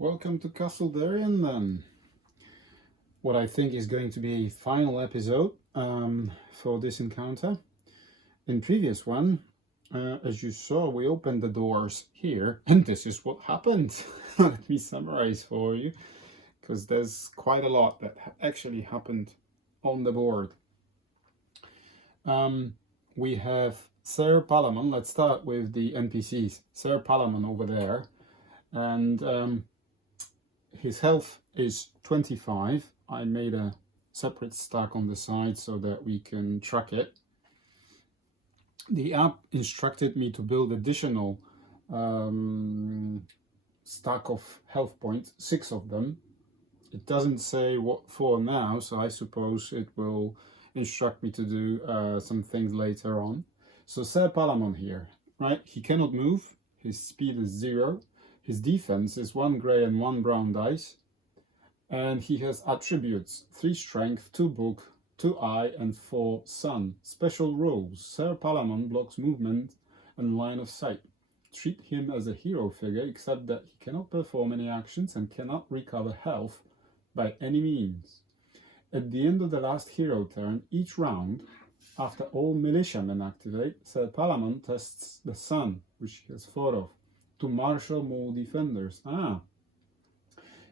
Welcome to Castle Daerion then. What I think is going to be a final episode for this encounter. In previous one, as you saw, we opened the doors here, and this is what happened. Let me summarize for you, because there's quite a lot that actually happened on the board. We have Sir Palamon. Let's start with the NPCs. Sir Palamon over there, and his health is 25. I made a separate stack on the side so that we can track it. The app instructed me to build additional stack of health points, 6 of them. It doesn't say what for now, so I suppose it will instruct me to do some things later on. So Sir Palamon here, right? He cannot move. His speed is 0. His defense is 1 grey and 1 brown dice. And he has attributes: 3 strength, 2 book, 2 eye, and 4 sun. Special rules: Sir Palamon blocks movement and line of sight. Treat him as a hero figure, except that he cannot perform any actions and cannot recover health by any means. At the end of the last hero turn, each round, after all militiamen activate, Sir Palamon tests the sun, which he has thought of, to marshal more defenders.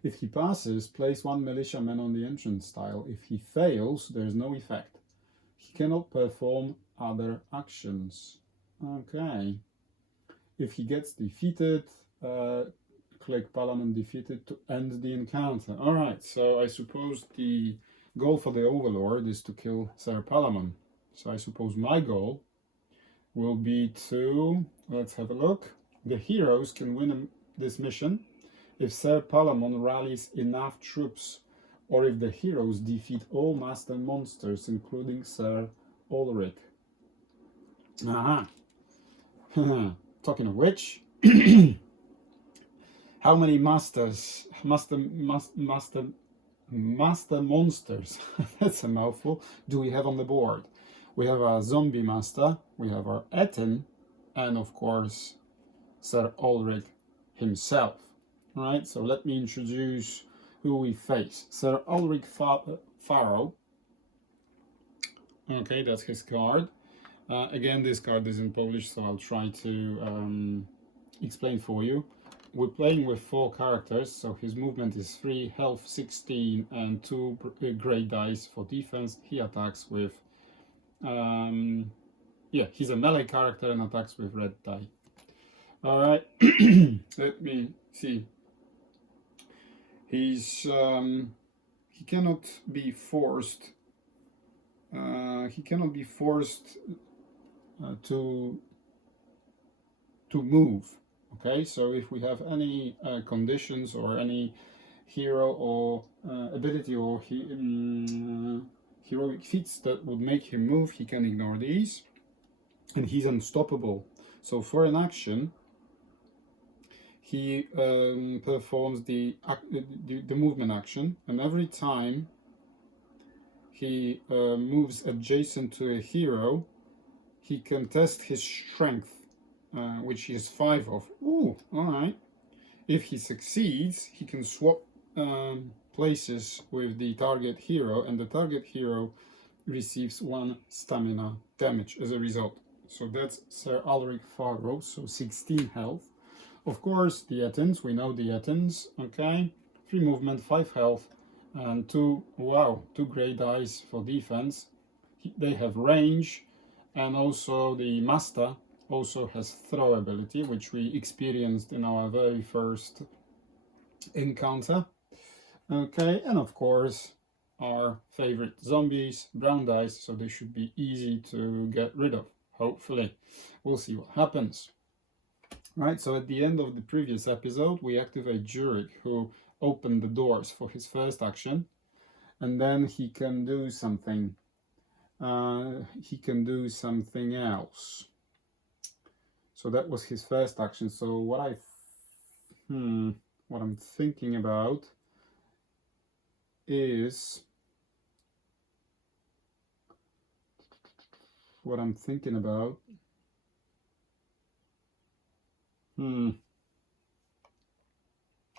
If he passes, place 1 militiaman on the entrance tile. If he fails, there is no effect. He cannot perform other actions. Okay. If he gets defeated, click Palamon defeated to end the encounter. Alright, so I suppose the goal for the Overlord is to kill Sir Palamon. So I suppose my goal will be to, let's have a look. The heroes can win this mission if Sir Palamon rallies enough troops, or if the heroes defeat all master monsters, including Sir Ulrich. Aha! Talking of which, how many master monsters, that's a mouthful, do we have on the board? We have our zombie master, we have our Etten, and of course Sir Ulrich himself. Right, so let me introduce who we face. Sir Ulrich Pharaoh. Okay, that's his card. Again, this card is in Polish, so I'll try to explain for you. We're playing with 4 characters, so his movement is 3, health 16, and 2 grey dice for defense. He attacks with, he's a melee character and attacks with red die. Alright, let me see. He cannot be forced. To move. Okay, so if we have any conditions or any hero or ability or heroic feats that would make him move, he can ignore these, and he's unstoppable. So for an action, he performs the movement action, and every time he moves adjacent to a hero, he can test his strength, which he has 5 of. Ooh, alright. If he succeeds, he can swap places with the target hero, and the target hero receives 1 stamina damage as a result. So that's Sir Ulrich Pharaoh, so 16 health. Of course, the Ettins, we know the Ettins, okay? 3 movement, 5 health, and 2 grey dice for defense. They have range, and also the Master also has throw ability, which we experienced in our very first encounter. Okay, and of course, our favorite zombies, brown dice, so they should be easy to get rid of, hopefully. We'll see what happens. Right, so at the end of the previous episode, we activate Jurek, who opened the doors for his first action, and then he can do something. He can do something else. So that was his first action. So what I'm thinking about is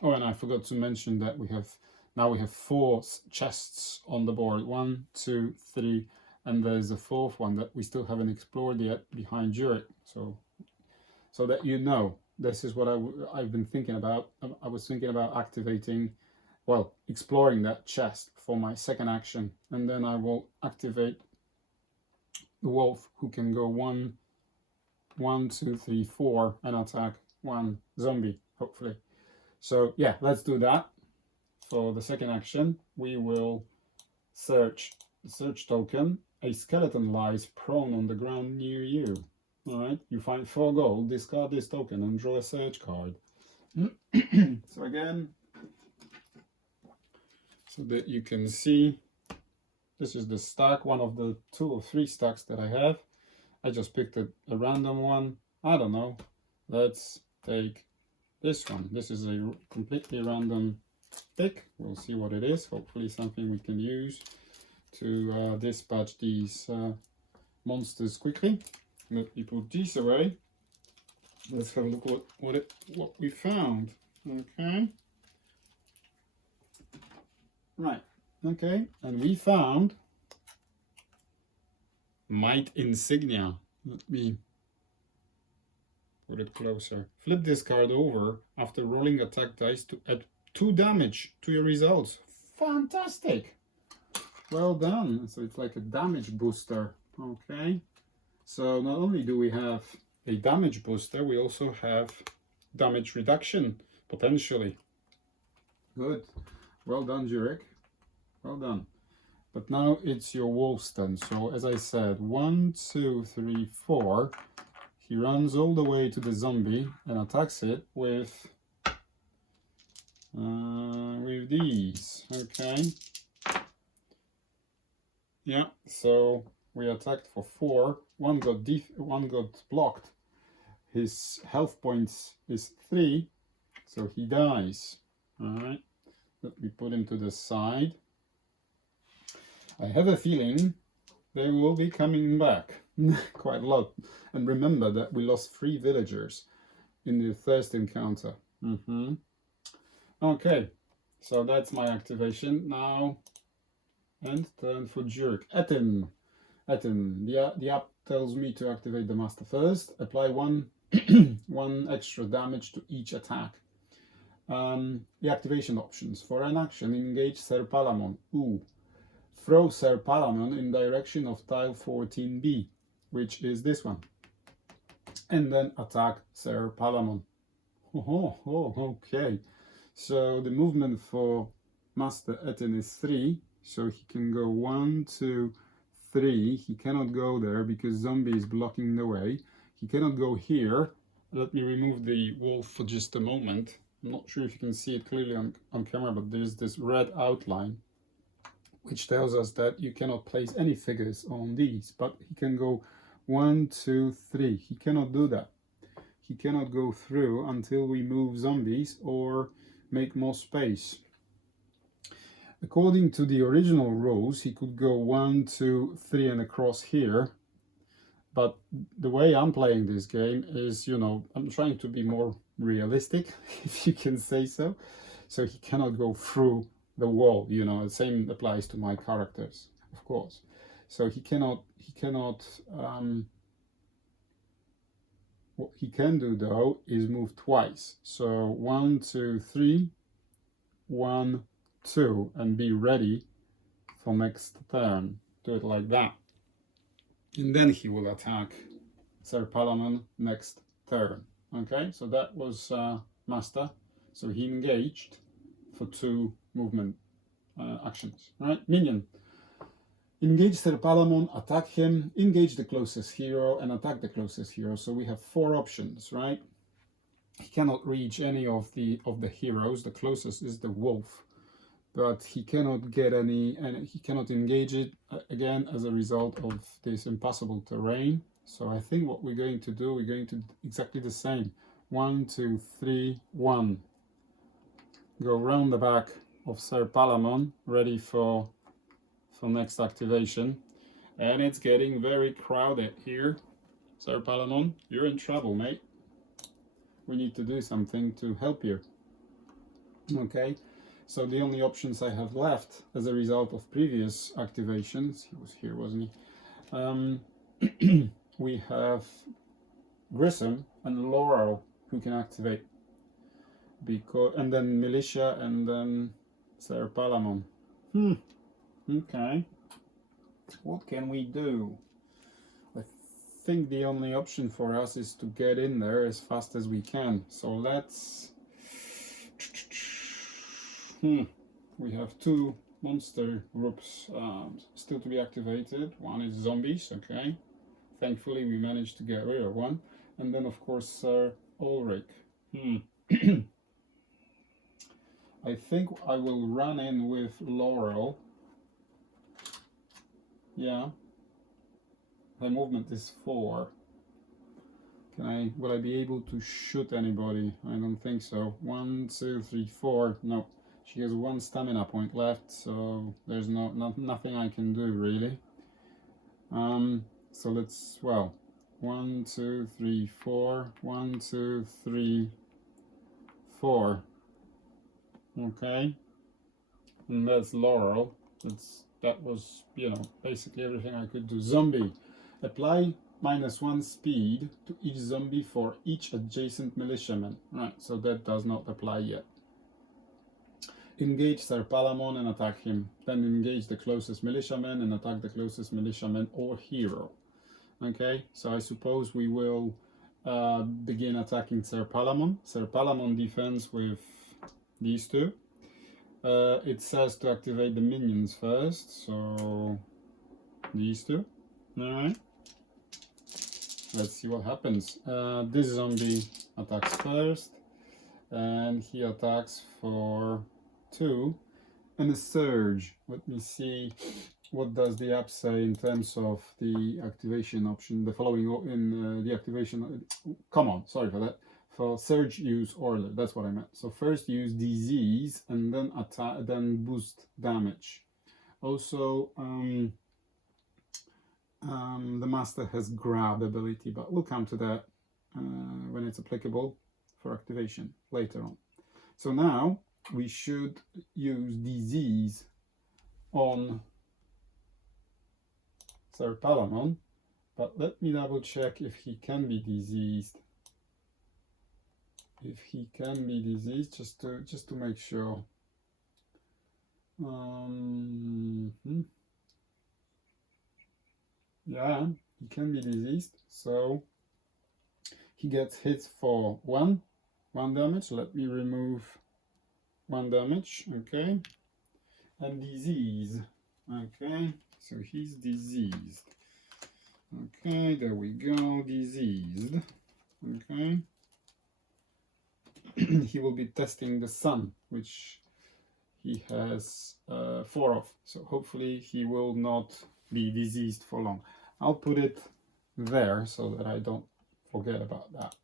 Oh, and I forgot to mention that we have 4 chests on the board. 1, 2, 3, and there's a 4th one that we still haven't explored yet behind Jurek. So that you know, this is what I've been thinking about. I was thinking about activating, well, exploring that chest for my second action, and then I will activate the wolf, who can go 1, 2, 3, 4, and attack 1 zombie, hopefully. So yeah, let's do that. For the second action, we will search the search token. A skeleton lies prone on the ground near you. All right, you find 4 gold, discard this token and draw a search card. So again, so that you can see, this is the stack, one of the 2 or 3 stacks that I have. I just picked a random one. I don't know. Let's take this one. This is a completely random pick. We'll see what it is. Hopefully something we can use to dispatch these monsters quickly. Let me put these away. Let's have a look what we found. Okay. Right. Okay. And we found Might Insignia. Let me put it closer. Flip this card over after rolling attack dice to add 2 damage to your results. Fantastic. Well done. So it's like a damage booster. Okay. So not only do we have a damage booster, we also have damage reduction, potentially. Good. Well done, Jurek. Well done. But now it's your wolf's turn. So as I said, 1, 2, 3, 4. He runs all the way to the zombie and attacks it with these. Okay. Yeah. So we attacked for 4. One got blocked. His health points is 3, so he dies. All right. Let me put him to the side. I have a feeling they will be coming back quite a lot. And remember that we lost 3 villagers in the first encounter. Okay, so that's my activation now. And turn for Jurek. Etin, the app tells me to activate the master first. Apply 1 extra damage to each attack. The activation options. For an action, engage Sir Palamon. Throw Sir Palamon in direction of tile 14B, which is this one. And then attack Sir Palamon. Okay. So the movement for Master Etin is 3. So he can go 1, 2, 3. He cannot go there because zombie is blocking the way. He cannot go here. Let me remove the wolf for just a moment. I'm not sure if you can see it clearly on camera, but there's this red outline, which tells us that you cannot place any figures on these. But he can go 1, 2, 3. He cannot do that. He cannot go through until we move zombies or make more space. According to the original rules, he could go 1, 2, 3 and across here. But the way I'm playing this game is, you know, I'm trying to be more realistic, if you can say so. So he cannot go through the wall, you know. The same applies to my characters, of course. So he cannot, what he can do though is move twice. So 1, 2, 3, 1, 2, and be ready for next turn. Do it like that. And then he will attack Sir Palamon next turn. Okay, so that was Master. So he engaged for 2 movement actions. Right, Minion. Engage Sir Palamon, attack him, engage the closest hero, and attack the closest hero. So we have 4 options, right? He cannot reach any of the heroes. The closest is the wolf, but he cannot get any, and he cannot engage it again as a result of this impassable terrain. So I think what we're going to do, we're going to do exactly the same. 1, 2, 3, 1. Go round the back of Sir Palamon, ready for next activation. And it's getting very crowded here. Sir Palamon, you're in trouble, mate. We need to do something to help you. Okay, so the only options I have left as a result of previous activations, he was here, wasn't he? We have Grissom and Laurel who can activate, because, and then Militia, and then Sir Palamon. Okay, what can we do? I think the only option for us is to get in there as fast as we can. So let's... We have two monster groups still to be activated. One is zombies, okay. Thankfully we managed to get rid of one. And then of course Sir Ulrich. I think I will run in with Laurel. Yeah. Her movement is 4. Will I be able to shoot anybody? I don't think so. 1, 2, 3, 4. No. She has 1 stamina point left, so there's nothing I can do really. So let's, well, 1, 2, 3, 4. 1, 2, 3, 4. Okay. And that's Laurel. That was, you know, basically everything I could do. Zombie. Apply -1 speed to each zombie for each adjacent militiaman. Right, so that does not apply yet. Engage Sir Palamon and attack him. Then engage the closest militiaman and attack the closest militiaman or hero. Okay, so I suppose we will begin attacking Sir Palamon. Sir Palamon defends with these two. It says to activate the minions first, so these two. Alright. Let's see what happens. This zombie attacks first, and he attacks for 2 and a surge. Let me see what does the app say in terms of the activation option. The following in the activation. Come on, sorry for that. For surge, use Order. That's what I meant. So first use disease and then attack, then boost damage. Also, the master has grab ability, but we'll come to that when it's applicable for activation later on. So now we should use disease on Sir Palamon, but let me double check if he can be diseased. If he can be diseased, just to make sure. Yeah, he can be diseased, so he gets hit for 1 damage. Let me remove 1 damage, okay, and disease. Okay, so he's diseased. Okay, there we go, diseased. Okay. He will be testing the sun, which he has 4 of, so hopefully he will not be diseased for long. I'll put it there so that I don't forget about that.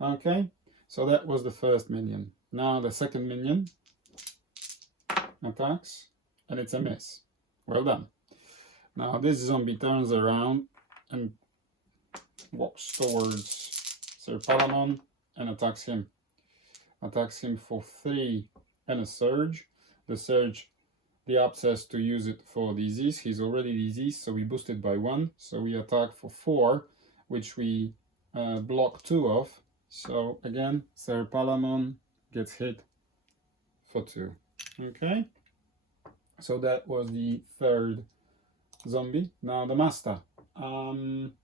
Okay, so that was the first minion. Now the second minion attacks, and it's a miss. Well done. Now this zombie turns around and walks towards Sir Palamon and attacks him. Attacks him for 3 and a surge. The surge, the app says to use it for disease. He's already diseased, so we boost it by 1. So we attack for 4, which we block 2 of. So again, Sir Palamon gets hit for 2. Okay, so that was the third zombie. Now the master,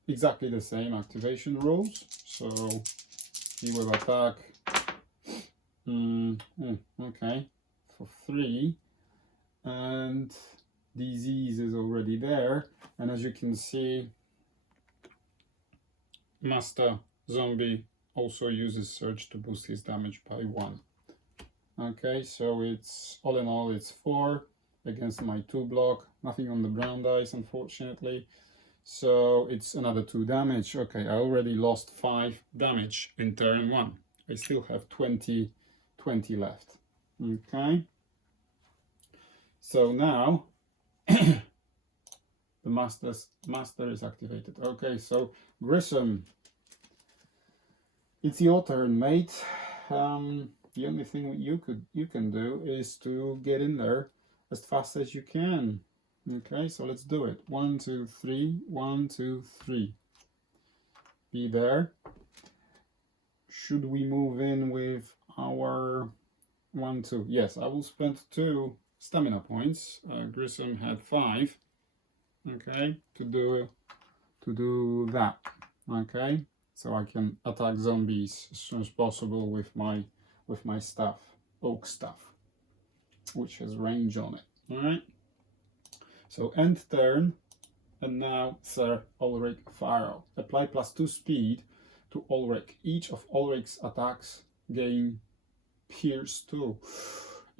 exactly the same activation rules. So he will attack. Okay, for 3, and disease is already there, and as you can see, master zombie also uses surge to boost his damage by 1. Okay, so it's all in all it's 4 against my 2 block, nothing on the brown dice unfortunately, so it's another 2 damage. Okay, I already lost 5 damage in turn 1. I still have 20 left. Okay, so now the master is activated. Okay, so Grissom, it's your turn, mate. the only thing you can do is to get in there as fast as you can. Okay, so let's do it. 1, 2, 3. 1, 2, 3. Be there. Should we move in with our 1, 2? Yes, I will spend 2 stamina points. Grissom had 5. Okay, to do that. Okay, so I can attack zombies as soon as possible with my staff, oak staff, which has range on it. All right. So end turn, and now Sir Ulrich Pharaoh. Apply +2 speed to Ulrich. Each of Ulrich's attacks gain Pierce 2.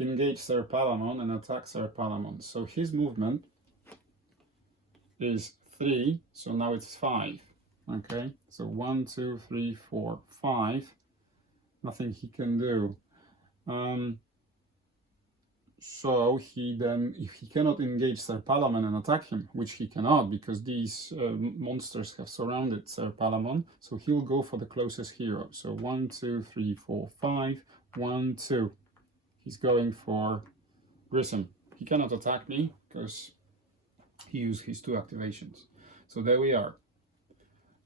Engage Sir Palamon and attack Sir Palamon. So his movement is 3, so now it's 5. Okay, so 1, 2, 3, 4, 5. Nothing he can do. So he then, if he cannot engage Sir Palamon and attack him, which he cannot because these monsters have surrounded Sir Palamon, so he'll go for the closest hero. So 1, 2, 3, 4, 5, 1, 2. He's going for Grissom. He cannot attack me because he used his 2 activations. So there we are.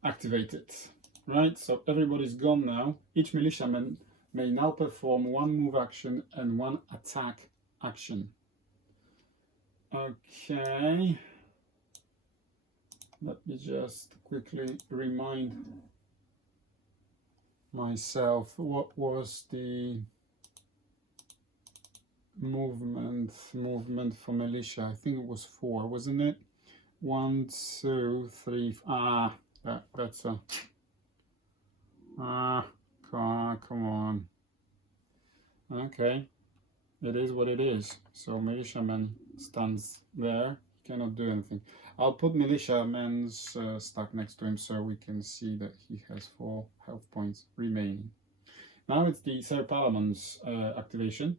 Activated. Right, so everybody's gone now. Each militiaman may now perform 1 move action and 1 attack action. Okay. Let me just quickly remind myself what was the movement for militia. I think it was 4, wasn't it? 1, 2, 3. That's a come on. Okay, it is what it is. So militiaman stands there. He cannot do anything. I'll put militiaman's stack next to him so we can see that he has 4 health points remaining. Now it's the Sir Palamon's activation.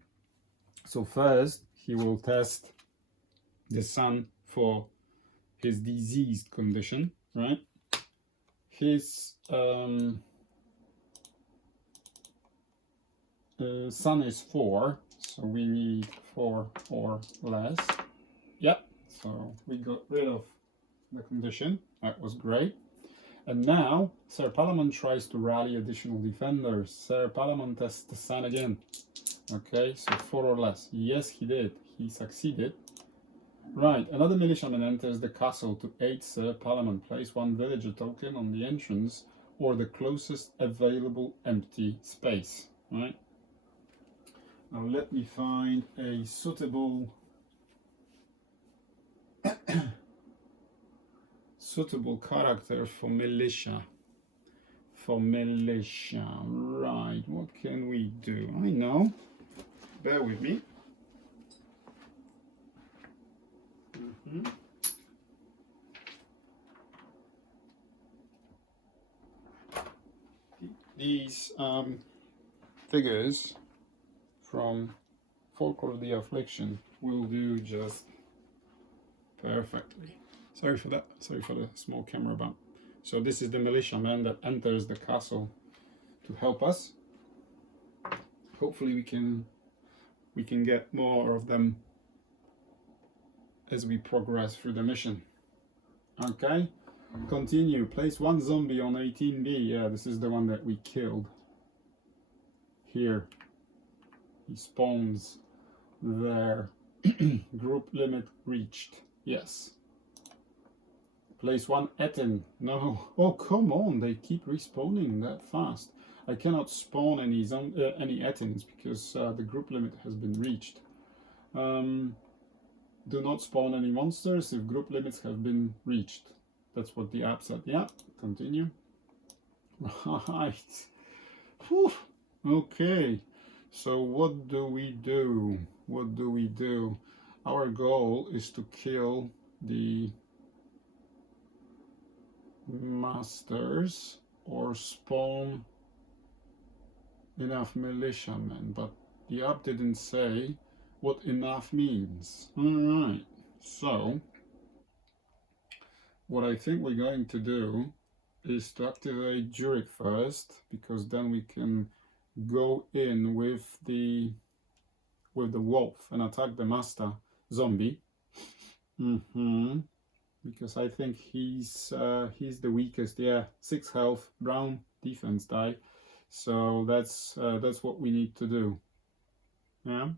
So first he will test the sun for his diseased condition, right? His sun is 4, so we need 4 or less. Yep, so we got rid of the condition. That was great. And now Sir Palamon tries to rally additional defenders. Sir Palamon tests the sun again. Okay, so 4 or less. Yes, he did. He succeeded. Right, another militiaman enters the castle to aid Sir Palamon. Place 1 villager token on the entrance or the closest available empty space. Right. Now let me find a suitable character for militia. Right, what can we do? I know. Bear with me. These figures from Folklore of the Affliction will do just perfectly. Sorry for that. Sorry for the small camera bump. So this is the militiaman that enters the castle to help us. Hopefully we can get more of them as we progress through the mission. Okay, continue. Place 1 zombie on 18B. Yeah, this is the one that we killed. Here. He spawns there. Group limit reached. Yes. Place 1 Etin. No. Oh, come on. They keep respawning that fast. I cannot spawn any Etins because the group limit has been reached. Do not spawn any monsters if group limits have been reached. That's what the app said. Yeah, continue. Right. Whew. Okay. So what do we do? What do we do? Our goal is to kill the masters or spawn enough militiamen, but the app didn't say what enough means. Alright, so what I think we're going to do is to activate Jurek first, because then we can go in with the wolf and attack the master zombie. Because I think he's the weakest. Yeah, 6 health, brown defense die. So that's what we need to do. Yeah.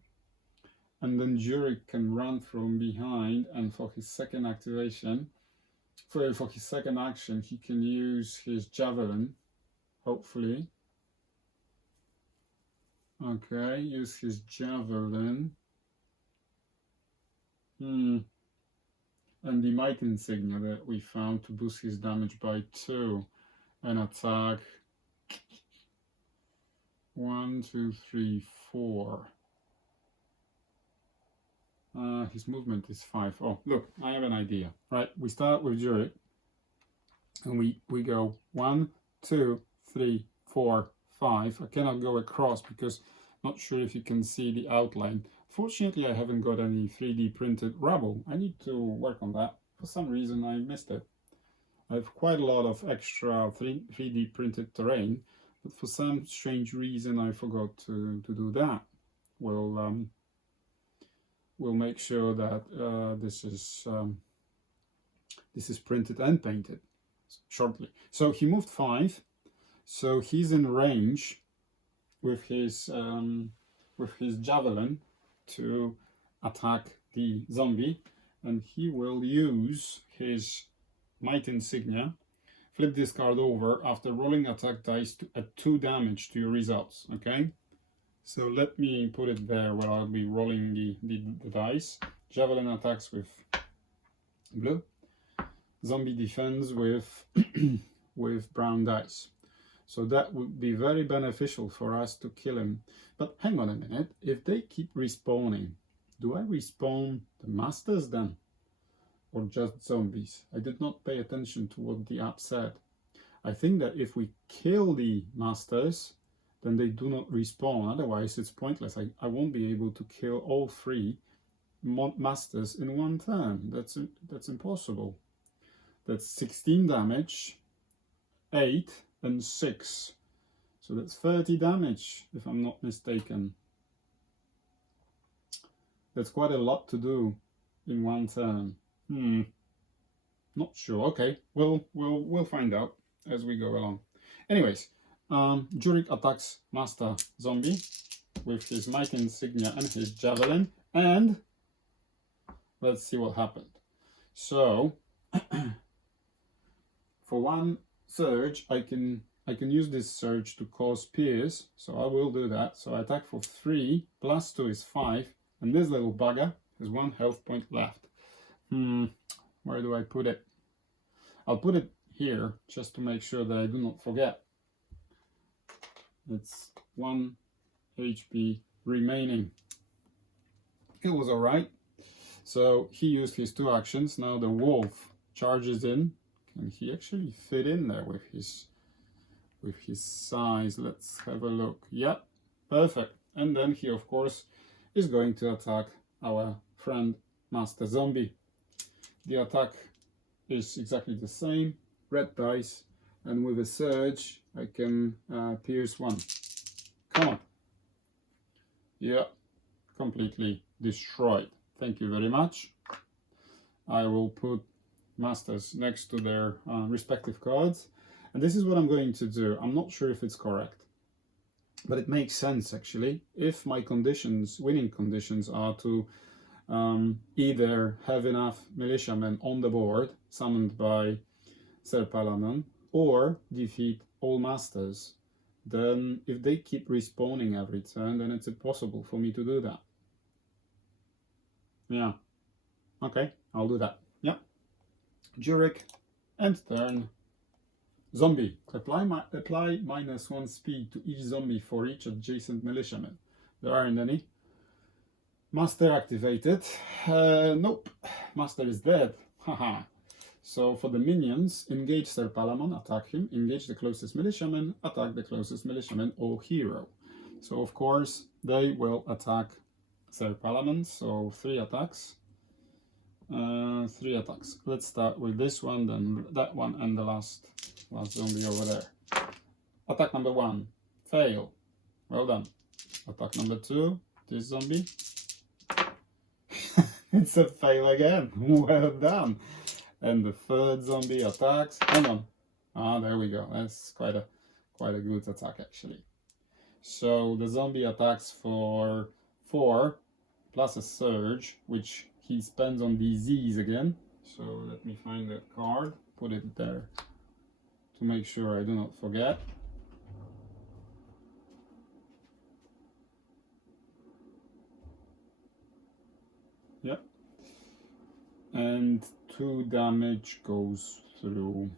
And then Jurek can run from behind, and for his second activation, for his second action, he can use his javelin, hopefully. Okay, use his javelin. And the might insignia that we found to boost his damage by 2 and attack 1, 2, 3, 4. His movement is 5. Oh, look, I have an idea. Right, we start with Jurek, and we go 1, 2, 3, 4, 5. I cannot go across because I'm not sure if you can see the outline. Fortunately, I haven't got any 3D printed rubble. I need to work on that. For some reason, I missed it. I have quite a lot of extra 3D printed terrain, but for some strange reason, I forgot to do that. We'll make sure that this is printed and painted shortly. So he moved 5, so he's in range with his javelin to attack the zombie, and he will use his might insignia. Flip this card over after rolling attack dice to add 2 damage to your results. Okay. So let me put it there where I'll be rolling the dice. Javelin attacks with blue. Zombie defends with with brown dice. So that would be very beneficial for us to kill him. But hang on a minute. If they keep respawning, do I respawn the masters then? Or just zombies? I did not pay attention to what the app said. I think that if we kill the masters, then they do not respawn. Otherwise, it's pointless. I won't be able to kill all 3 masters in one turn. That's impossible. That's 16 damage, 8 and 6. So that's 30 damage, if I'm not mistaken. That's quite a lot to do in one turn. Not sure. Okay, we'll find out as we go along. Anyways. Jurek attacks Master Zombie with his might insignia and his javelin, and let's see what happened. So, for one surge, I can use this surge to cause pierce, so I will do that. So I attack for 3, plus 2 is 5, and this little bugger has 1 health point left. Where do I put it? I'll put it here, just to make sure that I do not forget. It's 1 HP remaining. It was alright. So he used his 2 actions. Now the wolf charges in. Can he actually fit in there with his size? Let's have a look. Yep, perfect. And then he, of course, is going to attack our friend Master Zombie. The attack is exactly the same. Red dice. And with a surge, I can pierce 1. Come on. Yeah, completely destroyed. Thank you very much. I will put masters next to their respective cards. And this is what I'm going to do. I'm not sure if it's correct, but it makes sense actually. If my winning conditions are to either have enough militiamen on the board, summoned by Sir Palamon, or defeat all masters, then if they keep respawning every turn, then it's impossible for me to do that. Yeah. Okay, I'll do that. Yeah. Jurek, end turn. Zombie. Apply -1 speed to each zombie for each adjacent militiaman. There aren't any. Master activated. Nope. Master is dead. Haha. So for the minions, engage Sir Palamon, attack him, engage the closest militiaman, attack the closest militiaman or hero. So of course they will attack Sir Palamon, so 3 attacks. 3 attacks. Let's start with this one, then that one, and the last zombie over there. Attack number 1, fail. well done. Attack number 2, this zombie. It's a fail again. Well done. And the 3rd zombie attacks. Hang on. Ah, there we go. That's quite a good attack actually. So the zombie attacks for 4 plus a surge, which he spends on disease again. So let me find that card, put it there to make sure I do not forget. Yep. And 2 damage goes through.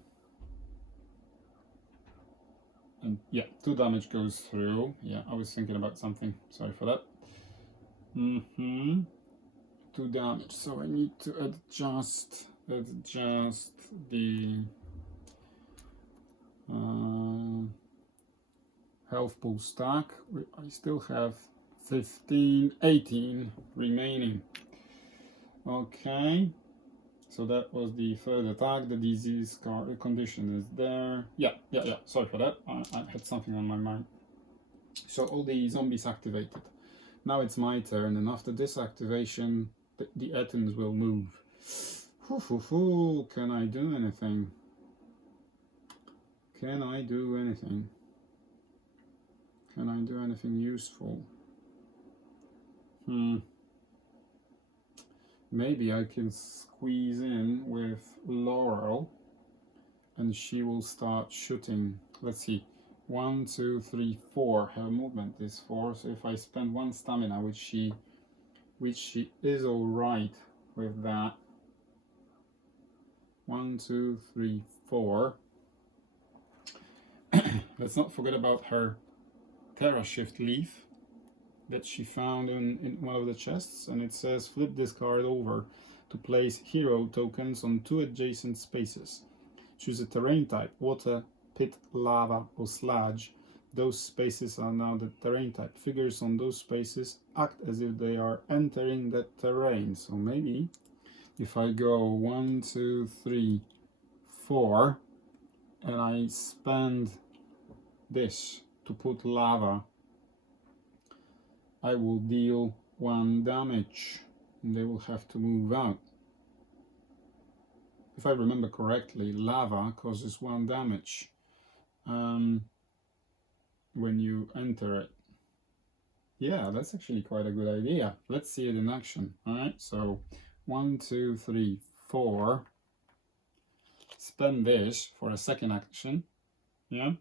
And yeah, 2 damage goes through. Yeah, I was thinking about something. Sorry for that. 2 damage. So I need to adjust the health pool stack. I still have 18 remaining. Okay. So that was the 3rd attack. The disease condition is there. Yeah. Sorry for that. I had something on my mind. So all the zombies activated. Now it's my turn, and after this activation, the Athens will move. Can I do anything? Can I do anything? Can I do anything useful? Maybe I can squeeze in with Laurel and she will start shooting. Let's see. 1, 2, 3, 4. Her movement is 4. So if I spend 1 stamina, which she is alright with that. 1, 2, 3, 4. Let's not forget about her Terra Shift leaf that she found in one of the chests, and it says flip this card over to place hero tokens on 2 adjacent spaces. Choose a terrain type, water, pit, lava or sludge. Those spaces are now the terrain type. Figures on those spaces act as if they are entering that terrain. So maybe if I go 1, 2, 3, 4 and I spend this to put lava, I will deal 1 damage and they will have to move out. If I remember correctly, lava causes 1 damage when you enter it. Yeah, that's actually quite a good idea. Let's see it in action. Alright, so 1, 2, 3, 4. Spend this for a second action. Yeah.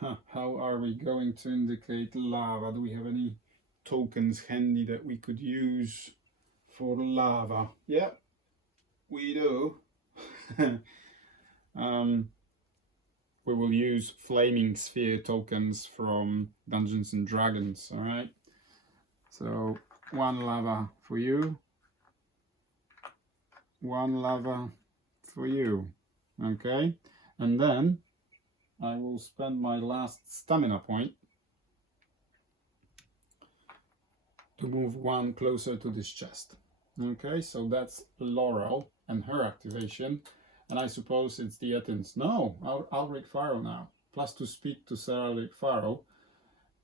How are we going to indicate lava? Do we have any tokens handy that we could use for lava? Yeah, we do. We will use flaming sphere tokens from Dungeons and Dragons. All right. So 1 lava for you. 1 lava for you. Okay, and then I will spend my last stamina point to move 1 closer to this chest. Okay, so that's Laurel and her activation. And I suppose it's the Athens. No, Alric Pharaoh now. +2 speed to Sir Alric Pharaoh.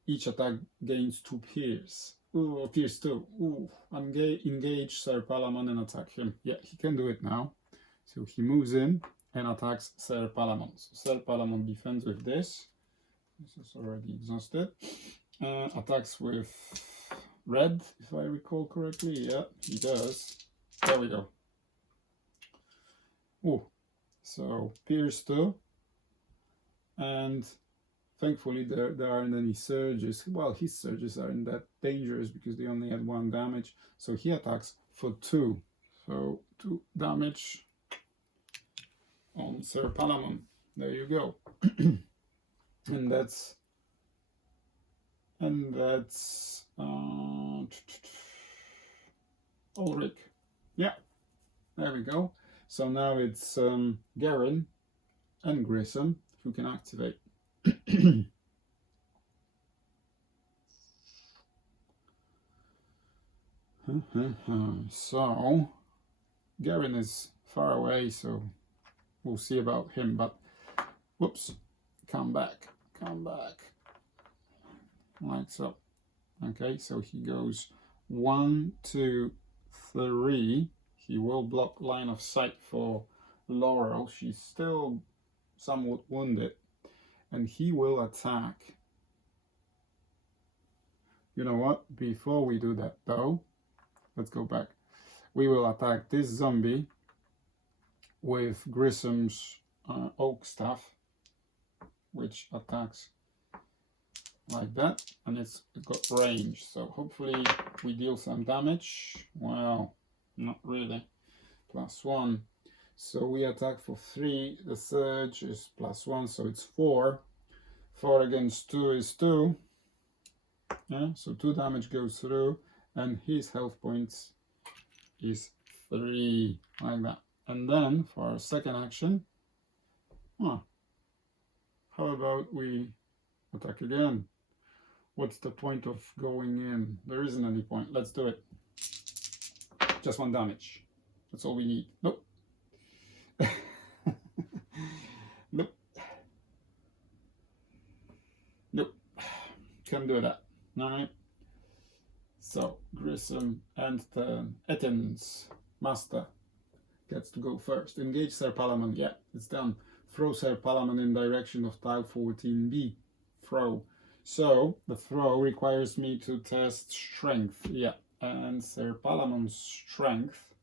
Each attack gains 2 pierce. Ooh, pierce 2. Ooh, engage Sir Palamon and attack him. Yeah, he can do it now. So he moves in and attacks Sir Palamon. So Sir Palamon defends with this. This is already exhausted. Attacks with red, if I recall correctly. Yeah, he does. There we go. Oh, so pierce 2. And thankfully there aren't any surges. Well, his surges aren't that dangerous because they only had 1 damage. So he attacks for 2. So 2 damage on Sir Palamon. There you go. and that's Ulrich. Yeah, there we go. So now it's Garen and Grissom who can activate. So Garen is far away, so we'll see about him, but whoops, come back. like so. Okay, so he goes 1, 2, 3. He will block line of sight for Laurel. She's still somewhat wounded, and he will attack. You know what? Before we do that, though, let's go back. We will attack this zombie with Grissom's oak staff, which attacks like that, and it's got range, so hopefully we deal some damage. Well, not really. +1. So we attack for 3. The surge is +1, so it's 4. 4 against 2 is 2. Yeah, so 2 damage goes through, and his health points is 3, like that. And then for our second action, how about we attack again? What's the point of going in? There isn't any point. Let's do it. Just 1 damage. That's all we need. Nope. Nope. Nope. Can't do that. Alright. So, Grissom and Ettin's master gets to go first. Engage Sir Palamon. Yeah, it's done. Throw Sir Palamon in direction of tile 14B. Throw. So, the throw requires me to test strength. Yeah, and Sir Palamon's strength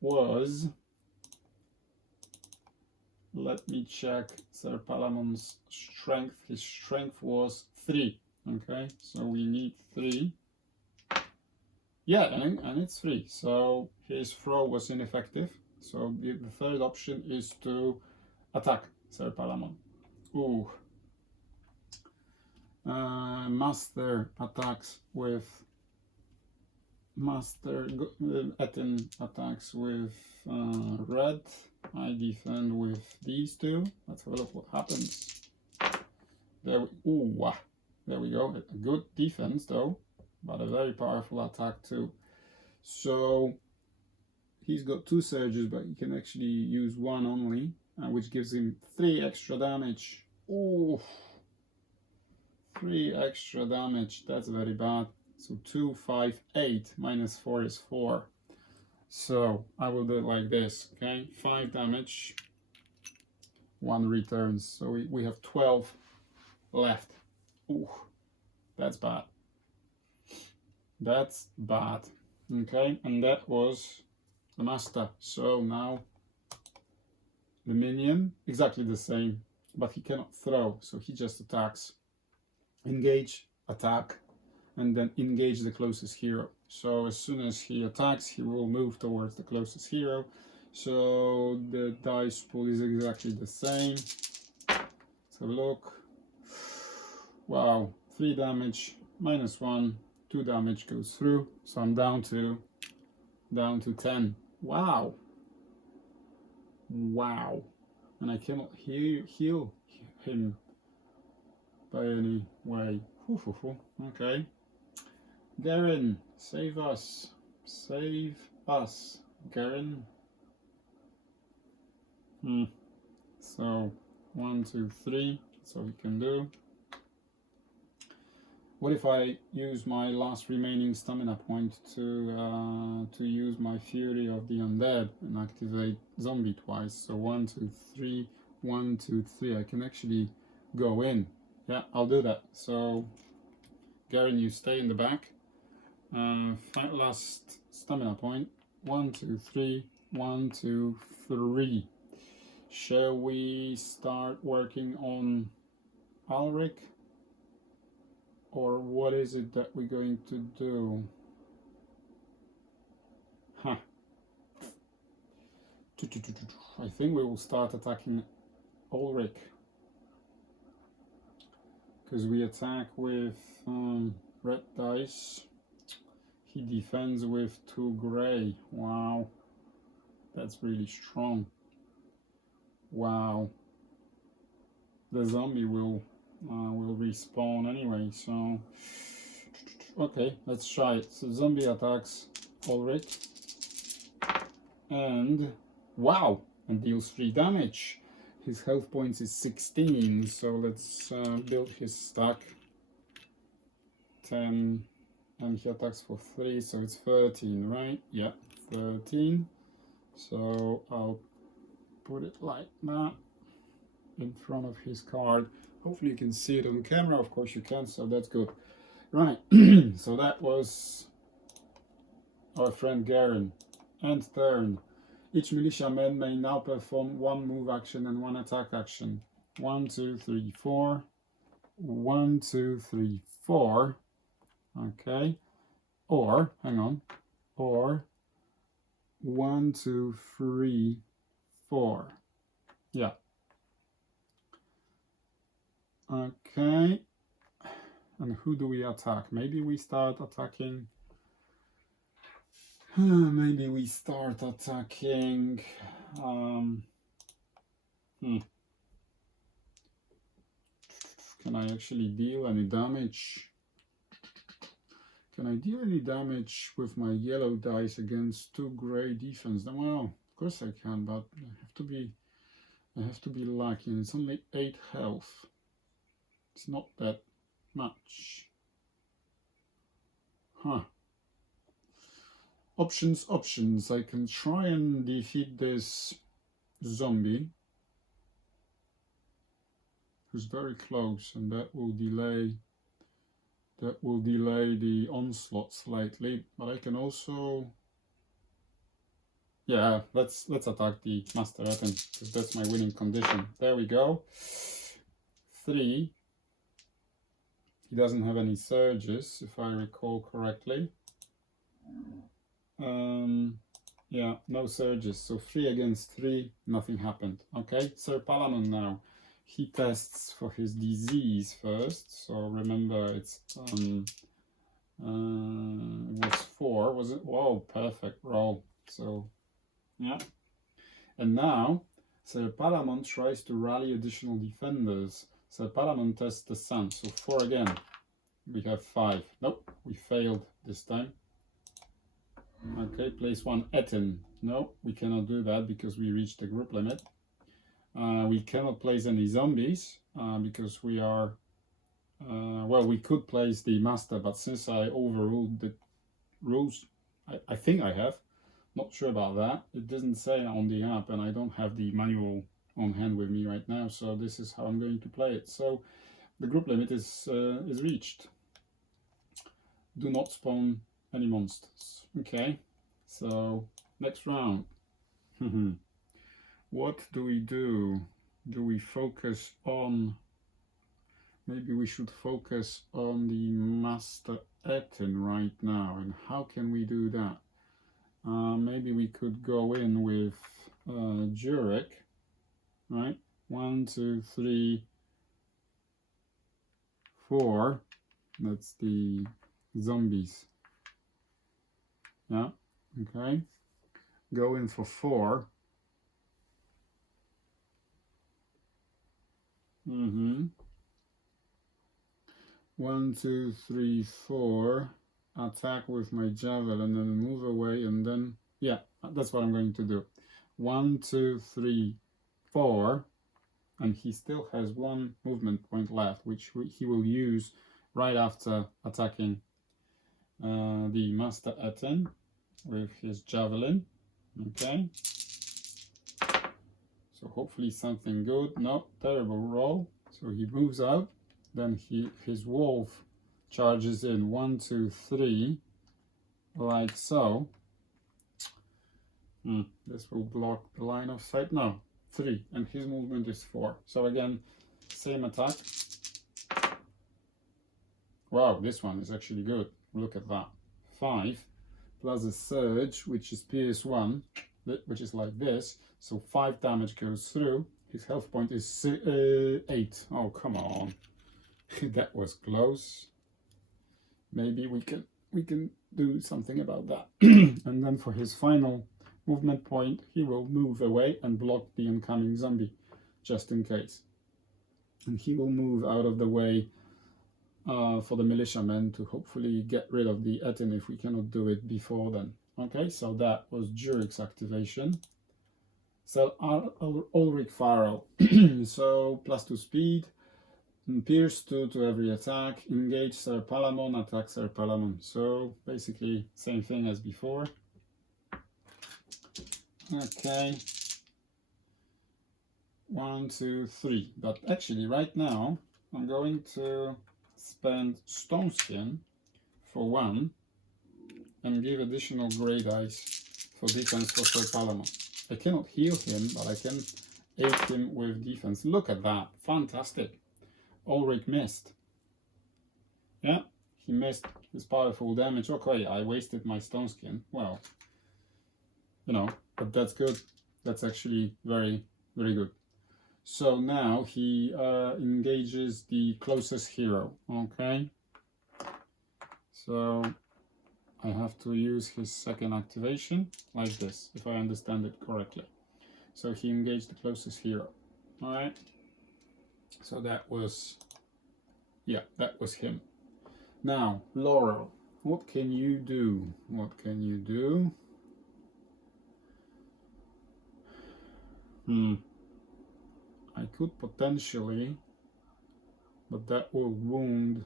was... Let me check Sir Palamon's strength. His strength was 3. Okay, so we need 3. Yeah, and it's 3. So his throw was ineffective. So the third option is to attack Sir Palamon. Ooh. Master attacks with... Ettin attacks with red. I defend with these 2. Let's have a look what happens. There we go. A good defense though, but a very powerful attack too. So he's got 2 surges, but he can actually use 1 only, which gives him 3 extra damage. Ooh, 3 extra damage. That's very bad. So 2, 5, 8 minus 4 is 4. So I will do it like this. Okay, 5 damage, 1 returns. So we have 12 left. Ooh, that's bad. That's bad. Okay, and that was the master. So now the minion, exactly the same, but he cannot throw, so he just attacks. Engage, attack, and then engage the closest hero. So as soon as he attacks, he will move towards the closest hero. So the dice pool is exactly the same. Let's have a look. Wow, 3 damage, -1, 2 damage goes through. So I'm down to 10. Wow. Wow. And I cannot heal him by any way. Okay. Daerion, save us. Save us, Daerion. So 1, 2, 3. That's all we can do. What if I use my last remaining stamina point to use my Fury of the Undead and activate Zombie twice? So 1, 2, 3, 1, 2, 3. I can actually go in. Yeah, I'll do that. So, Daerion, you stay in the back. Last stamina point. 1, 2, 3. 1, 2, 3. Shall we start working on Alric? Or what is it that we're going to do? I think we will start attacking Ulrich, because we attack with red dice. He defends with 2 gray. Wow, that's really strong. Wow, the zombie will respawn anyway, so okay, let's try it. So zombie attacks Ulrich, and wow, and deals 3 damage. His health points is 16, so let's build his stack. 10, and he attacks for 3, so it's 13, right? Yeah, 13. So I'll put it like that in front of his card. Hopefully you can see it on camera. Of course you can, so that's good. Right, so that was our friend Garen. End turn. Each militiaman may now perform 1 move action and 1 attack action. 1, 2, 3, 4. 1, 2, 3, 4. Okay. Or, hang on. Or 1, 2, 3, 4. Yeah. Okay. And who do we attack? Maybe we start attacking. Maybe we start attacking. Can I actually deal any damage? Can I deal any damage with my yellow dice against 2 grey defense? Well, of course I can, but I have to be lucky, and it's only 8 health. It's not that much. Huh. Options. I can try and defeat this zombie, who's very close, and that will delay the onslaught slightly. But I can also, yeah, let's attack the Master Atom, because that's my winning condition. There we go. 3. He doesn't have any surges, if I recall correctly. Yeah, no surges. So 3 against 3, nothing happened. Okay, Sir Palamon now. He tests for his disease first. So remember, it's it was 4, was it? Whoa, perfect roll. So yeah. And now Sir Palamon tries to rally additional defenders. Sir Palamon tests the sun. So 4 again. We have 5. Nope, we failed this time. Okay, place 1 Etten. No, we cannot do that because we reached the group limit. We cannot place any zombies because we are, well, we could place the master, but since I overruled the rules, I think I have, not sure about that. It doesn't say on the app, and I don't have the manual on hand with me right now, so this is how I'm going to play it. So the group limit is reached. Do not spawn any monsters. Okay, so next round. What do we do? Do we focus on, maybe we should focus on the Master Etten right now, and how can we do that? Maybe we could go in with Jurek, right? 1, 2, 3, 4. That's the zombies. Yeah, okay. Go in for 4. 1, 2, 3, 4. Attack with my javelin and then move away, and then, yeah, that's what I'm going to do. 1, 2, 3, 4. And he still has 1 movement point left, which he will use right after attacking the Master Etten with his javelin. Okay, so hopefully something good. No, terrible roll. So he moves out, then his wolf charges in. 1, 2, 3, like so. This will block the line of sight. No, 3, and his movement is 4. So again, same attack. Wow, this one is actually good. Look at that. 5 plus a surge, which is PS1, which is like this. So 5 damage goes through. His health point is 8. Oh, come on. That was close. Maybe we can do something about that. And then for his final movement point, he will move away and block the incoming zombie, just in case. And he will move out of the way for the militiamen to hopefully get rid of the Etten if we cannot do it before then. Okay, so that was Jurek's activation. So Ulrich Pharaoh. So +2 speed, Pierce 2 to every attack. Engage Sir Palamon, attack Sir Palamon. So basically same thing as before. Okay. 1, 2, 3. But actually right now I'm going to spend Stone Skin for 1 and give additional grey dice for defense for Sir Palamon. I cannot heal him, but I can aid him with defense. Look at that. Fantastic. Ulrich missed. Yeah, he missed his powerful damage. Okay, I wasted my Stone Skin. Well, you know, but that's good. That's actually very, very good. So now he engages the closest hero. Okay. So I have to use his second activation like this, if I understand it correctly. So he engaged the closest hero. Alright. So that was, yeah, that was him. Now, Laurel, what can you do? What can you do? I could potentially, but that will wound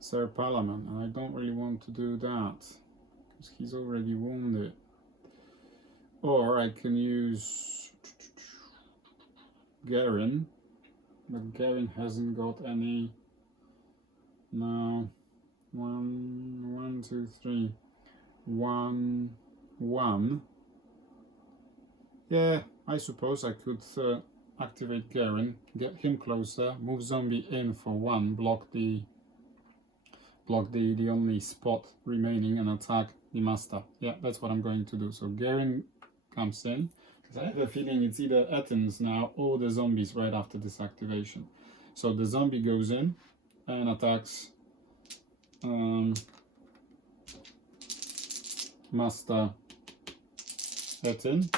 Sir Palamon, and I don't really want to do that because he's already wounded. Or I can use Daerion, but Daerion hasn't got any. No, 1, 2, 3, 1, 1. Yeah, I suppose I could activate Daerion, get him closer, move zombie in for 1, block the only spot remaining and attack the master. Yeah, that's what I'm going to do. So Daerion comes in, because I have a feeling it's either Athens now or the zombies right after this activation. So the zombie goes in and attacks Master Athens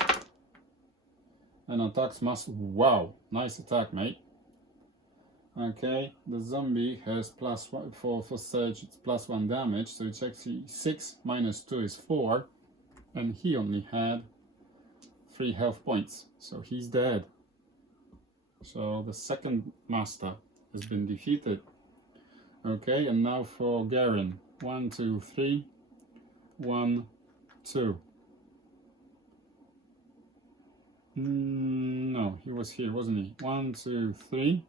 and attacks Master. Wow, nice attack, mate. Okay, the zombie has +1 for Surge, it's +1 damage, so it's actually 6 minus 2 is 4, and he only had 3 health points, so he's dead. So the second master has been defeated. Okay, and now for Daerion. 1, 2, 3, 1, 2. No, he was here, wasn't he? 1, 2, 3.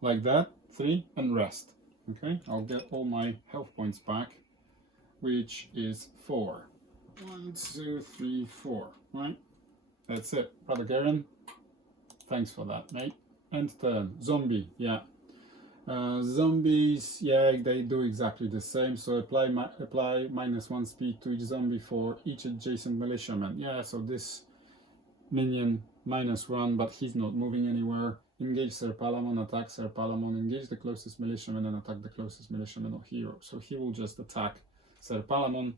Like that, 3, and rest. Okay, I'll get all my health points back, which is 4. 1, 2, 3, 4. Right, that's it. Brother Daerion, thanks for that, mate. End turn. Zombie, yeah. Zombies, yeah, they do exactly the same. So apply -1 speed to each zombie for each adjacent militiaman. Yeah, so this minion -1, but he's not moving anywhere. Engage Sir Palamon, attack Sir Palamon, engage the closest militiaman and attack the closest militiaman or hero. So he will just attack Sir Palamon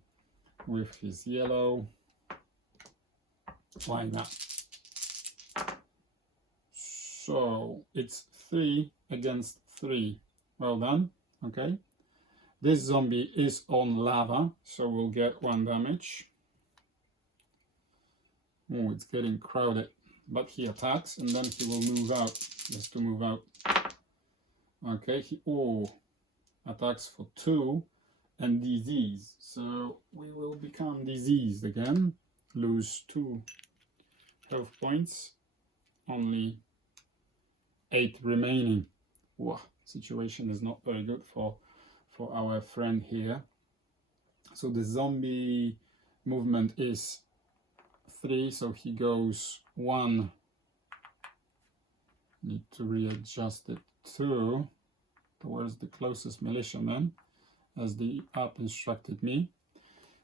with his yellow. Why not? So it's 3 against 3. Well done. Okay. This zombie is on lava, so we'll get 1 damage. Oh, it's getting crowded. But he attacks and then he will move out, just to move out. Okay, he attacks for 2 and disease. So we will become diseased again, lose 2 health points, only 8 remaining. Wow, situation is not very good for our friend here. So the zombie movement is 3, so he goes 1. Need to readjust it 2 towards the closest militiaman, as the app instructed me.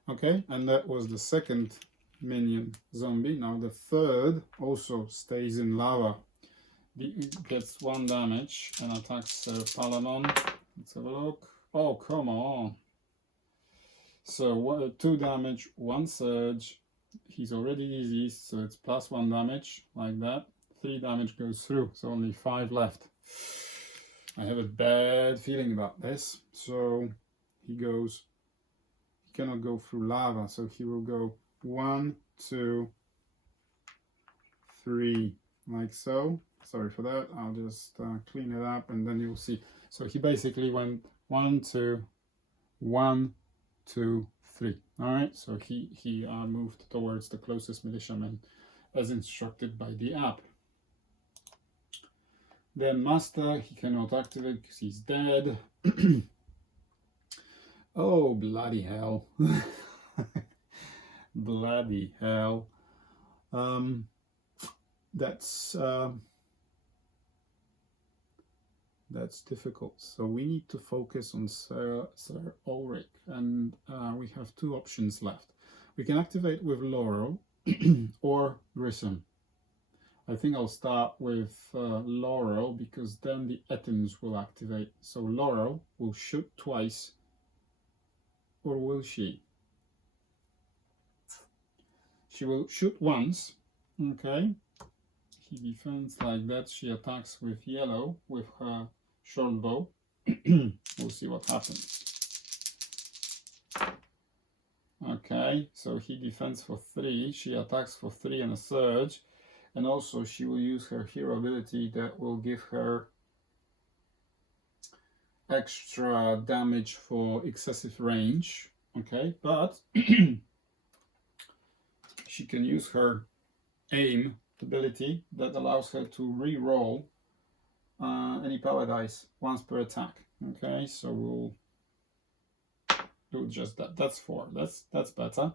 Okay, and that was the second minion zombie. Now the third also stays in lava. It gets 1 damage and attacks Palamon. Let's have a look. Oh, come on. So 2 damage, 1 surge. He's already diseased, so it's +1 damage, like that. 3 damage goes through, so only 5 left. I have a bad feeling about this. So he cannot go through lava, so he will go 1, 2, 3, like so. Sorry for that. I'll just clean it up and then you'll see. So he basically went 1, 2, 1, 2, 3. All right. So he moved towards the closest militiaman as instructed by the app. Then Master, he cannot activate because he's dead. Oh, bloody hell. Bloody hell. That's difficult. So we need to focus on Sir Ulrich, and we have 2 options left. We can activate with Laurel or Grissom. I think I'll start with Laurel because then the Ettins will activate. So Laurel will shoot twice, or will she? She will shoot once, okay? He defends like that. She attacks with yellow with her short bow. We'll see what happens. Okay, so he defends for 3. She attacks for 3 and a surge. And also she will use her hero ability that will give her extra damage for excessive range. Okay, but she can use her aim ability that allows her to re-roll any power dice once per attack. Okay, so we'll do just that. That's 4. That's better.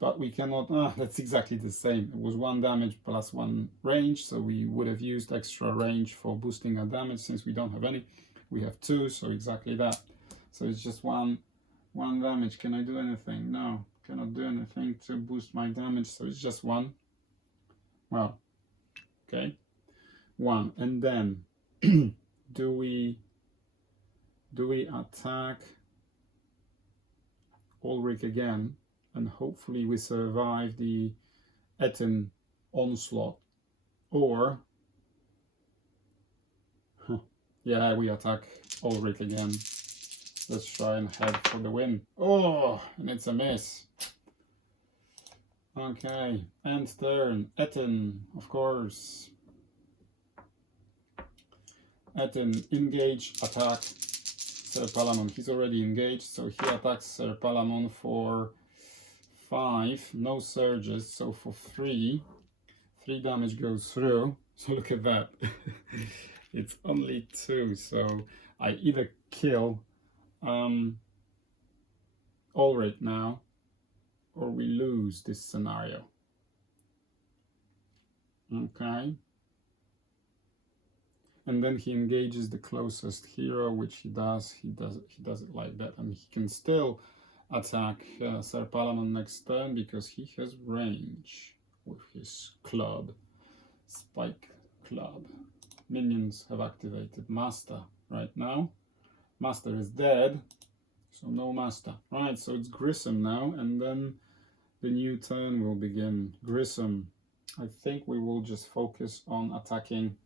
But we cannot. That's exactly the same. It was 1 damage plus 1 range, so we would have used extra range for boosting our damage. Since we don't have any, we have 2, so exactly that. So it's just one damage. Can I do anything? No, cannot do anything to boost my damage. So it's just 1. Well, okay, 1, and then do we attack Ulrich again, and hopefully we survive the Ettin onslaught, or yeah, we attack Ulrich again. Let's try and head for the win. Oh, and it's a miss. Okay, end turn. Ettin, of course. Ettin, engage, attack Sir Palamon. He's already engaged, so he attacks Sir Palamon for 5. No surges, so for 3. 3 damage goes through. So look at that. It's only 2, so I either kill Ulrich now, or we lose this scenario. Okay. And then he engages the closest hero, which he does. He does it like that, and he can still attack Sir Palamon next turn because he has range with his club, spike club. Minions have activated Master right now. Master is dead, so no Master. Right, so it's Grissom now, and then the new turn will begin. Grissom, I think we will just focus on attacking.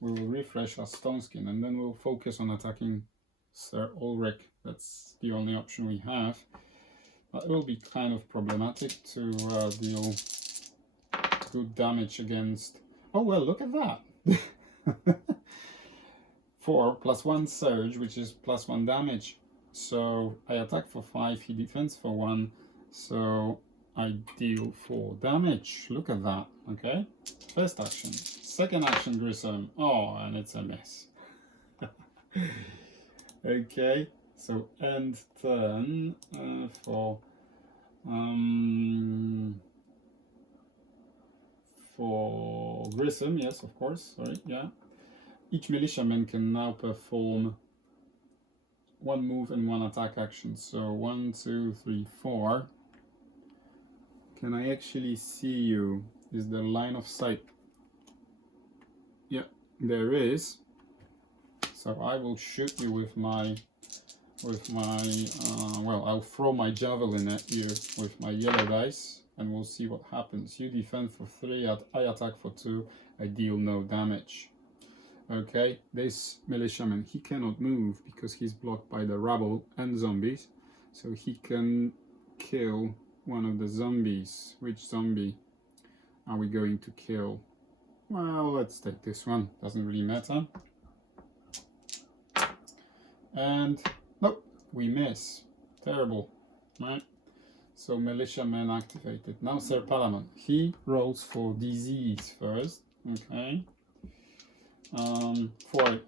We will refresh our Stoneskin, and then we'll focus on attacking Sir Ulrich. That's the only option we have. But it will be kind of problematic to deal good damage against. Oh well, look at that. 4 plus 1 surge, which is plus 1 damage. So I attack for 5, he defends for 1. So I deal 4 damage. Look at that. Okay. First action. Second action, Grissom. Oh, and it's a miss. Okay. So end turn for Grissom. Yes, of course. Sorry. Yeah. Each militiaman can now perform 1 move and 1 attack action. So 1, 2, 3, 4. Can I actually see you? Is there line of sight? Yeah, there is. So I will shoot you with my well, I'll throw my javelin at you with my yellow dice, and we'll see what happens. You defend for 3, I attack for 2, I deal no damage. Okay, this militiaman, he cannot move because he's blocked by the rabble and zombies, so he can kill one of the zombies. Which zombie are we going to kill? Well, let's take this one. Doesn't really matter. And nope, we miss. Terrible, right? So militiamen activated. Now Sir Palamon. He rolls for disease first. Okay. 4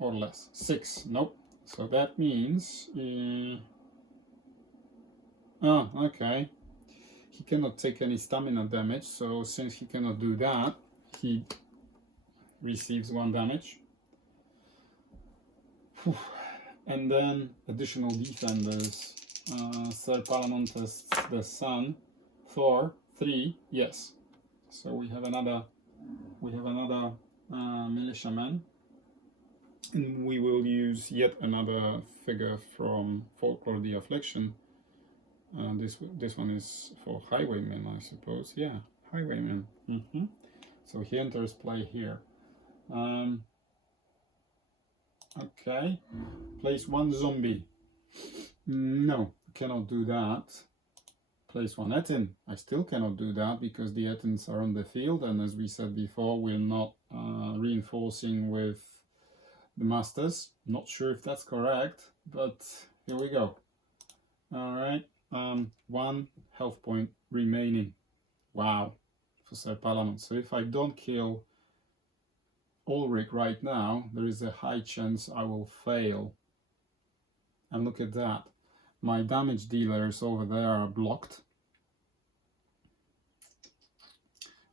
or less. 6. Nope. So that means okay. He cannot take any stamina damage, so since he cannot do that, he receives 1 damage. Whew. And then additional defenders. Sir Palamon tests the sun. Thor 3. Yes. So we have another militiaman, and we will use yet another figure from Folklore the Affliction. This one is for highwaymen, I suppose. Yeah, highwaymen. So he enters play here. Okay, place 1 zombie. No, cannot do that. Place 1 Etin. I still cannot do that because the Etins are on the field, and as we said before, we're not reinforcing with the masters. Not sure if that's correct, but here we go. All right, 1 health point remaining. Wow, for Sir Palamon. So if I don't kill Ulrich right now, there is a high chance I will fail. And look at that. My damage dealers over there are blocked.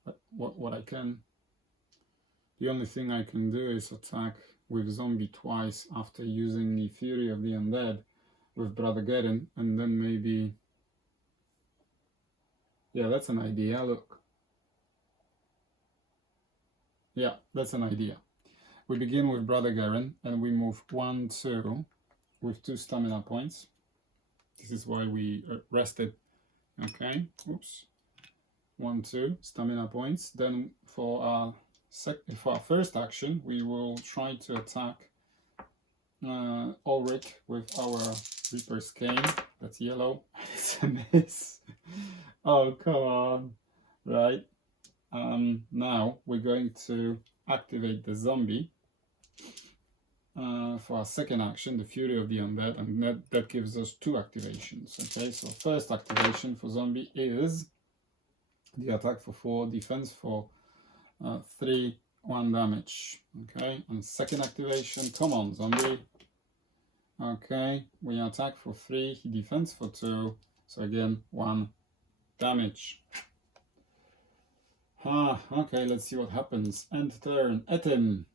But the only thing I can do is attack with zombie twice after using the Fury of the Undead with Brother Daerion, and then maybe, yeah, that's an idea. Look, yeah, that's an idea. We begin with Brother Daerion and we move 1, 2 with 2 stamina points. This is why we rested. Okay, oops. 1, 2 stamina points. Then for our first action, we will try to attack Ulrich with our Reaper's Cane. That's yellow. It's a miss. Oh, come on. Right. Now we're going to activate the zombie for our second action, the Fury of the Undead, and that gives us 2 activations. Okay, so first activation for zombie is the attack for 4, defense for 3, 1 damage. Okay, and second activation, come on zombie. Okay, we attack for 3, he defends for 2, so again 1 damage. Okay, let's see what happens. End turn. Etin.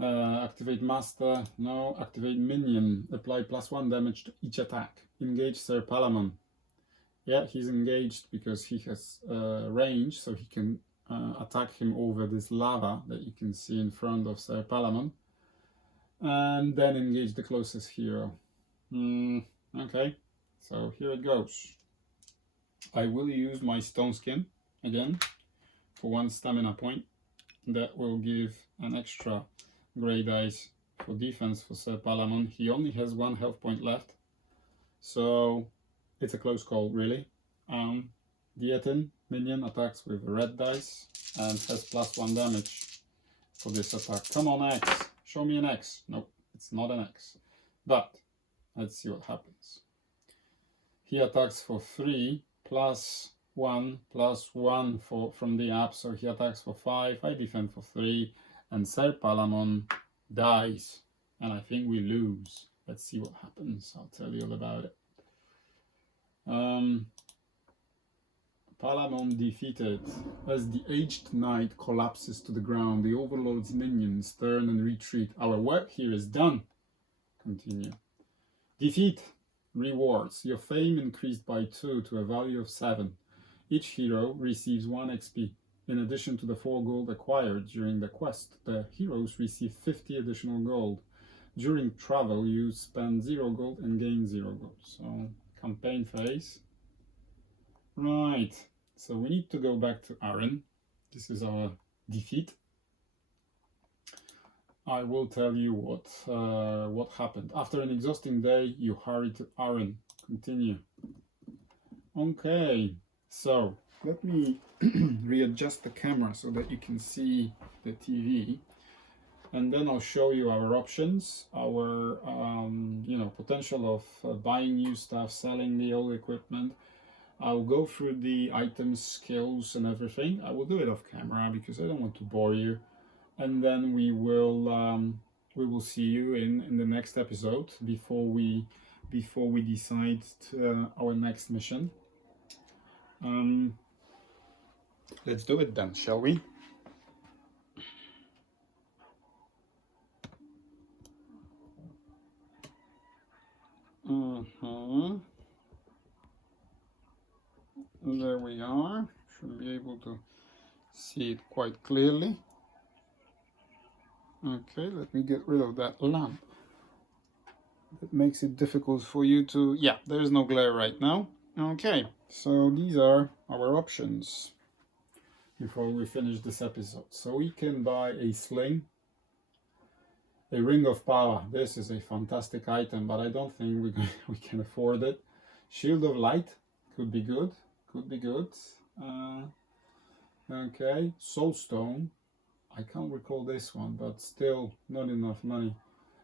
Activate master. No. Activate minion. Apply +1 damage to each attack. Engage Sir Palamon. Yeah, he's engaged because he has range, so he can attack him over this lava that you can see in front of Sir Palamon. And then engage the closest hero. Okay, so here it goes. I will use my Stone Skin again for 1 stamina point. That will give an extra grey dice for defense for Sir Palamon. He only has 1 health point left, so it's a close call, really. The Etin minion attacks with red dice and has +1 damage for this attack. Come on, X. Show me an X. Nope, it's not an X. But let's see what happens. He attacks for 3 +1 +1 from the app, so he attacks for 5. I defend for 3, and Sir Palamon dies, and I think we lose. Let's see what happens. I'll tell you all about it. Palamon defeated. As the aged knight collapses to the ground, the Overlord's minions turn and retreat. Our work here is done. Continue. Defeat. Rewards. Your fame increased by 2 to a value of 7. Each hero receives 1 XP. In addition to the 4 gold acquired during the quest, the heroes receive 50 additional gold. During travel, you spend 0 gold and gain 0 gold. So, campaign phase. Right. So we need to go back to Aaron. This is our defeat. I will tell you what happened. After an exhausting day, you hurry to Aaron. Continue. Okay, so let me readjust the camera so that you can see the TV, and then I'll show you our options, our potential of buying new stuff, selling the old equipment. I'll go through the items, skills, and everything. I will do it off camera because I don't want to bore you, and then we will see you in the next episode before we decide our next mission. Let's do it then, shall we? There we are. Should be able to see it quite clearly. Okay, let me get rid of that lamp. It makes it difficult for you to... Yeah, there's no glare right now. Okay, so these are our options before we finish this episode. So we can buy a sling, a ring of power. This is a fantastic item, but I don't think we can afford it. Shield of light could be good. Could be good. Okay, soul stone. I can't recall this one, but still not enough money.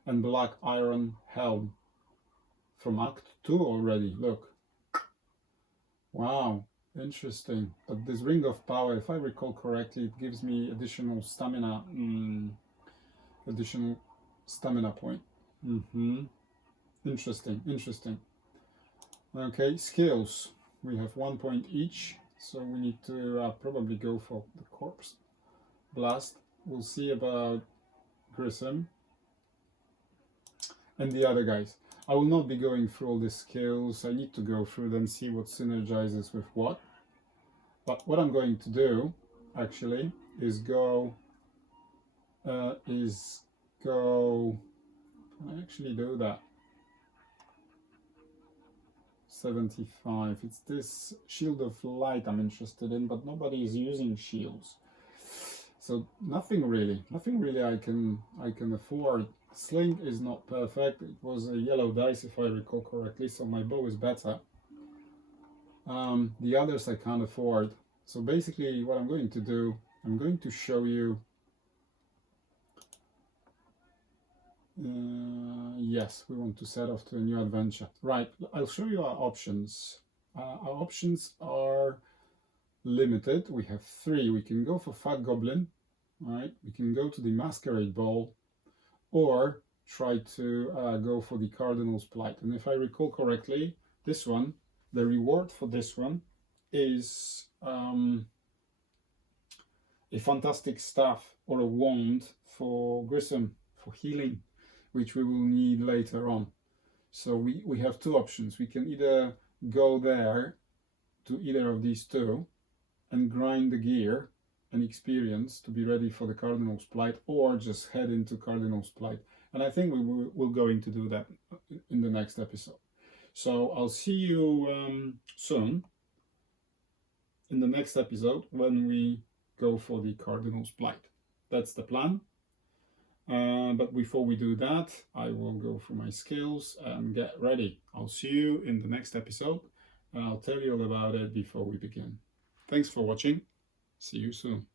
And black iron helm from Act 2 already. Look. Wow, interesting. But this ring of power, if I recall correctly, it gives me additional stamina. Additional stamina point. Interesting, interesting. Okay, skills. We have 1 point each, so we need to probably go for the corpse blast. We'll see about Grissom and the other guys. I will not be going through all the skills. I need to go through them, see what synergizes with what. But what I'm going to do, actually, is go... Can I actually do that? 75. It's this shield of light I'm interested in, but nobody is using shields. So nothing really I can afford. Sling is not perfect. It was a yellow dice if I recall correctly, so my bow is better. The others I can't afford. So basically what I'm going to do, I'm going to show you... yes, we want to set off to a new adventure. Right, I'll show you our options. Our options are limited. We have 3. We can go for Fat Goblin, right? We can go to the Masquerade Ball, or try to go for the Cardinal's Plight. And if I recall correctly, this one, the reward for this one is a fantastic staff or a wand for Grissom, for healing, which we will need later on. So we have 2 options. We can either go there to either of these 2 and grind the gear and experience to be ready for the Cardinal's Plight, or just head into Cardinal's Plight. And I think we're going to do that in the next episode. So I'll see you soon in the next episode when we go for the Cardinal's Plight. That's the plan. But before we do that, I will go through my skills and get ready. I'll see you in the next episode, and I'll tell you all about it before we begin. Thanks for watching. See you soon.